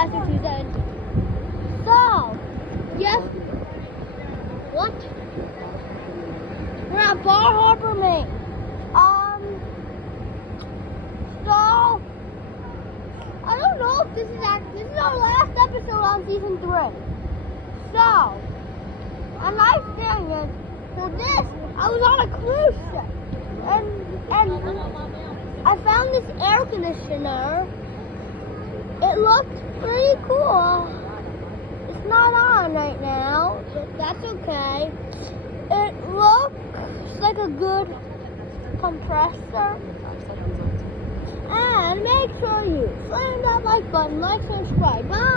last of 2017. So, yes. What? We're at Bar Harbor, Maine. So I don't know if this is our last episode on season 3. So, a nice thing is, for this, I was on a cruise ship, and I found this air conditioner. It looked pretty cool. It's not on right now, but that's okay. It looks like a good compressor. And make sure you slam that like button, like, subscribe. Bye!